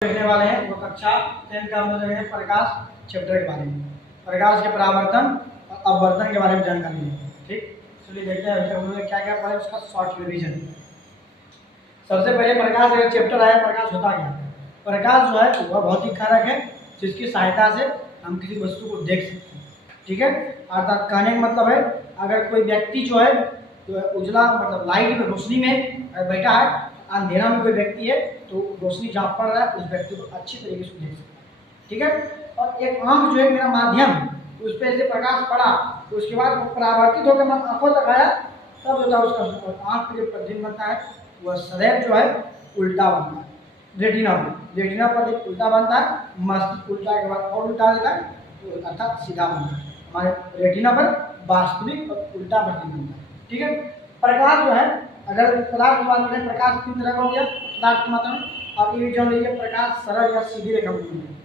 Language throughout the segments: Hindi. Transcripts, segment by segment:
देखने वाले हैं वो कक्षा 10 का हम लोग देखेंगे प्रकाश चैप्टर के बारे में। प्रकाश के परावर्तन और अपवर्तन के बारे में जानकारी है। ठीक, चलिए देखते हैं हम लोग क्या क्या पढ़ा उसका शॉर्ट रिवीजन। सबसे पहले प्रकाश का चैप्टर आया, प्रकाश होता क्या है। प्रकाश जो है वह भौतिक कारक है जिसकी सहायता से हम किसी वस्तु को देख सकते हैं। ठीक है, अर्थात कहने का मतलब है अगर कोई व्यक्ति जो है तो उजला मतलब लाइट में रोशनी में बैठा है, अंधेरा में कोई व्यक्ति है तो रोशनी जहाँ पड़ रहा है उस व्यक्ति को अच्छी तरीके से देख सकता है। ठीक है, और एक आंख जो है मेरा माध्यम उस पर से प्रकाश पड़ा तो उसके बाद परावर्तित होकर मैं आंखों तक आया तब होता है उसका आंख का जो प्रतिबिंब बनता है वह सदैव जो है उल्टा बनता है। रेटिना पर उल्टा बनता है, मस्तिष्क उल्टा के बाद और उल्टा देता है तो अर्थात सीधा बनता है। हमारे रेटिना पर वास्तविक और उल्टा प्रतिबिंब बनता है। ठीक है, प्रकाश जो है अगर पदार्थ की बात करें प्रकाश तीन तरह का हो गया पदार्थ की मात्रा में, और ये जो है प्रकाश सरल या सीधी रेखा में।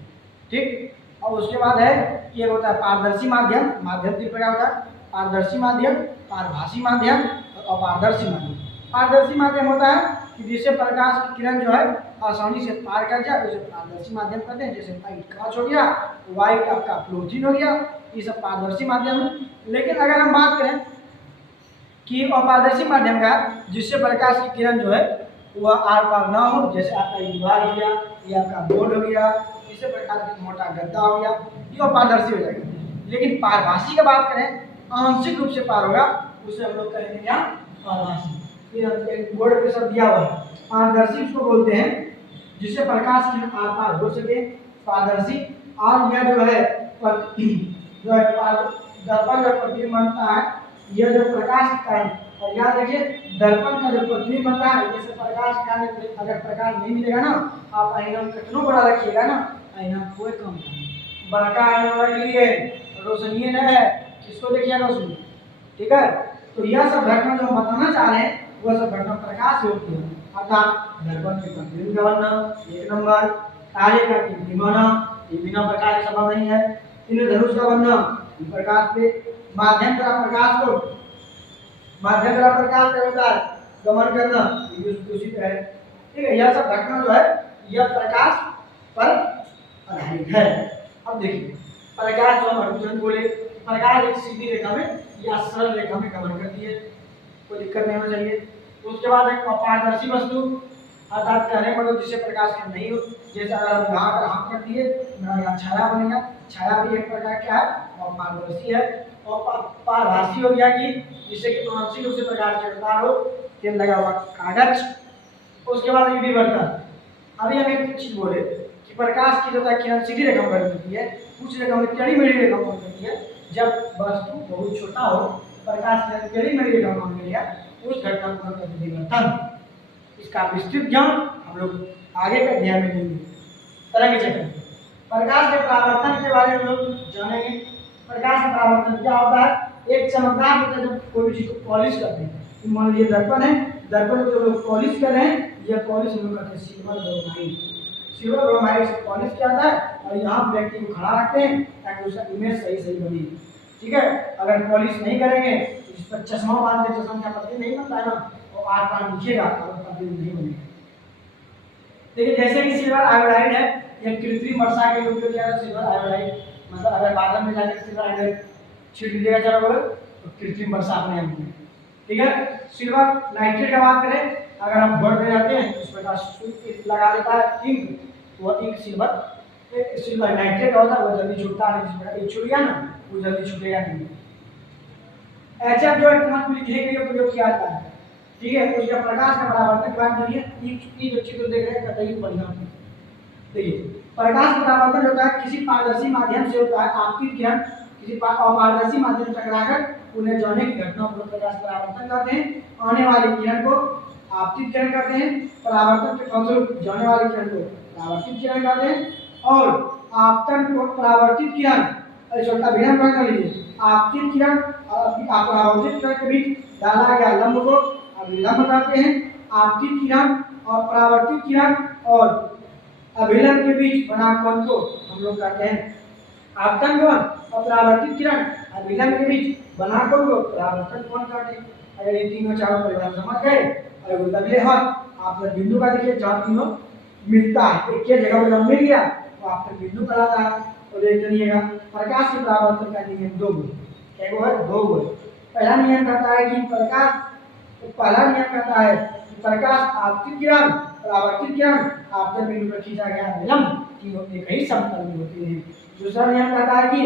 ठीक, और उसके बाद है ये होता है पारदर्शी माध्यम, माध्यम तीन प्रकार होता है, पारदर्शी माध्यम, पारभासी माध्यम और अपारदर्शी माध्यम। पारदर्शी माध्यम होता है कि जिससे प्रकाश की किरण जो है आसानी से पार कर जाए उसे पारदर्शी माध्यम कहते हैं। जैसे व्हाइट कांच हो गया, व्हाइट आपका फ्लोथिन हो गया, ये सब पारदर्शी माध्यम है। लेकिन अगर हम बात करें कि अपारदर्शी माध्यम का जिससे प्रकाश की किरण जो है वह आर पार ना हो, जैसे आपका दीवार हो गया या आपका बोर्ड हो गया, इससे प्रकाश का मोटा गद्दा हो गया, ये अपारदर्शी हो जाएगा। लेकिन पारभासी की बात करें आंशिक रूप से पार होगा उसे हम लोग कहेंगे क्या, पारभासी। एक बोर्ड पे सब दिया हुआ है, पारदर्शी उसको बोलते हैं जिससे प्रकाश की आर पार हो सके, पारदर्शी। और यह जो है दर्पण जो प्रतिबिंब बनता है यह जो प्रकाश के कारण, और यहाँ देखिए दर्पण का जो प्रतिबिंब बनता है जैसे प्रकाश का अगर प्रकाश नहीं मिलेगा ना आप आईना कितना बड़ा रखिएगा ना आईना कोई कम नहीं, बड़का आईना रख लिए रोशनी न है किसको देखिए रोशनी। ठीक है, तो यह सब घटना जो हम बताना चाह रहे हैं वह सब घटना प्रकाश से होती है। अर्थात दर्पण के प्रतिबिंब का बनना एक नंबर, कार्य का टिमटिमाना ये बिना प्रकाश का संभव नहीं है, इंद्रधनुष का बनना प्रकाश पे, माध्यम द्वारा प्रकाश को माध्यम द्वारा प्रकाश का होता है गमन करना ये दूषित है। ठीक है, यह सब घटना जो है यह प्रकाश पर आधारित है। अब देखिए प्रकाश जो हम अर्जुन बोले प्रकाश एक सीधी रेखा में या सरल रेखा में गमन करती है, कोई दिक्कत नहीं होना चाहिए। उसके बाद एक अपारदर्शी वस्तु अर्थात कहने मतलब जिससे प्रकाश का नहीं हो, जैसे अगर हम यहाँ पर हाथ कर दिए मेरा यहाँ छाया बनेगा, छाया भी एक प्रकार क्या है अपारदर्शी है। और पारभासी हो गया कि जिससे कि आंशिक रूप से प्रकाश चलता हो, तेल लगा हुआ कागज। उसके बाद यूवी बर्तन। अभी हम एक चीज बोले कि प्रकाश की जो किरण सीधी रेखा में बनती है, कुछ रेखा में टेढ़ी मेढ़ी रेखा में बनती है। जब वस्तु बहुत छोटा हो प्रकाश की टेढ़ी मेढ़ी रेखा में बन गया उस घटना को कहते हैं विवर्तन। इसका विस्तृत ज्ञान हम लोग आगे के अध्याय में लेंगे। तरंग चक्र प्रकाश के परावर्तन के बारे में लोग जानेंगे। प्रकाश का परावर्तन क्या होता है, एक चमकदार होता है जब कोई चीज को पॉलिश करते हैं, मान लीजिए दर्पण है, दर्पण को लोग पॉलिश कर रहे हैं, यह पॉलिश हम लोग करते हैं सिल्वर ब्रोमाइड, सिल्वर ब्रोमाइड से पॉलिश किया जाता है और यहाँ व्यक्ति को खड़ा रखते हैं ताकि उसका इमेज सही सही बने। ठीक है, अगर पॉलिश नहीं करेंगे इस पर चश्मा बांध के चश्मा का प्रतिबिंब नहीं बनता है ना तो आर पार दिखेगा और प्रतिबिंब नहीं बनेगा। देखिए जैसे कि सिल्वर आयोडाइड है, यह कृत्रिम वर्षा के रूप में क्या है सिल्वर आयोडाइड, मतलब अगर बादल में जाकर सिल्वर आयोडाइड छिड़क दिया जाए तो कृत्रिम वर्षा अपने आप में। ठीक है, सिल्वर नाइट्रेट की बात करें अगर हम बोर्ड में जाते हैं इस प्रकार लगा देता है इंक, तो वह इंक सिल्वर नाइट्रेट होता है, वह जल्दी छूटता नहीं, छूट गया ना वो जल्दी छूटेगा नहीं। HF जो है तुरंत लिखने के लिए प्रयोग किया जाता है। ठीक है, उसका प्रकाश का परावर्तन के बाद ये जो चित्र देख रहे हैं कतई बढ़िया है। देखिए प्रकाश परावर्तन होता है किसी पारदर्शी माध्यम से होता है, आपतित किरण किसी अपारदर्शी माध्यम से टकराकर उन्हें जाने की घटना को प्रकाश परावर्तन कहते हैं। आने वाली किरण को आपतित किरण कहते हैं, परावर्तन के फलस्वरूप जाने वाली किरण को परावर्तित किरण कहते हैं। और आपतन को परावर्तित किरण छोटा भिन्न कर लीजिए, आपतित किरण और परावर्तित किरण के बीच डाला गया लंब को अभिलंब कहते हैं। आपतित किरण और परावर्तित किरण और अभिलंब के बीच बना कोण को हम लोग कहते हैं आपतन कोण, और परावर्तित किरण अभिलंब के बीच बना कोण को परावर्तन कोण कहते हैं। अगर ये तीनों चारों परिभाषा समझ गए और अगले हाथ आप बिंदु का देखिए जहाँ तीनों मिलता है, एक ही जगह पर जब मिल गया तो आपका बिंदु कहलाता है। तो देख लीजिएगा प्रकाश के परावर्तन का नियम दो गुण, क्या है दो गुण। पहला नियम कहता है कि प्रकाश, तो पहला नियम कहता है कि प्रकाश आपतित किरण परावर्तित किरण आपतन बिंदु पर खींचा गया विलंब तीनों एक ही समतल में होते हैं। दूसरा नियम कहता है कि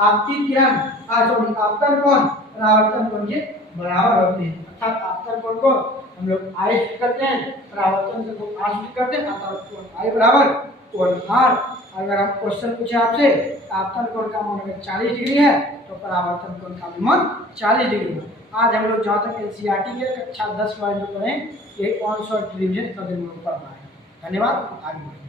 आपतित किरण सॉरी आपतन कोण परावर्तन कोण के बराबर होते हैं, अर्थात आपतन कोण को हम लोग आई करते हैं, परावर्तन को आर करते हैं, अर्थात कोण आई बराबर कोण आर। अगर आप क्वेश्चन पूछे आपसे आपतन कोण का मान अगर 40 डिग्री है तो परावर्तन कोण का मान 40 डिग्री है। आज हम लोग जहाँ तक एनसीईआरटी के कक्षा 10 वाले जो पढ़े ये ऑन शॉर्ट रिवीजन कर देंगे पढ़ना है। धन्यवाद, आगे बढ़ें।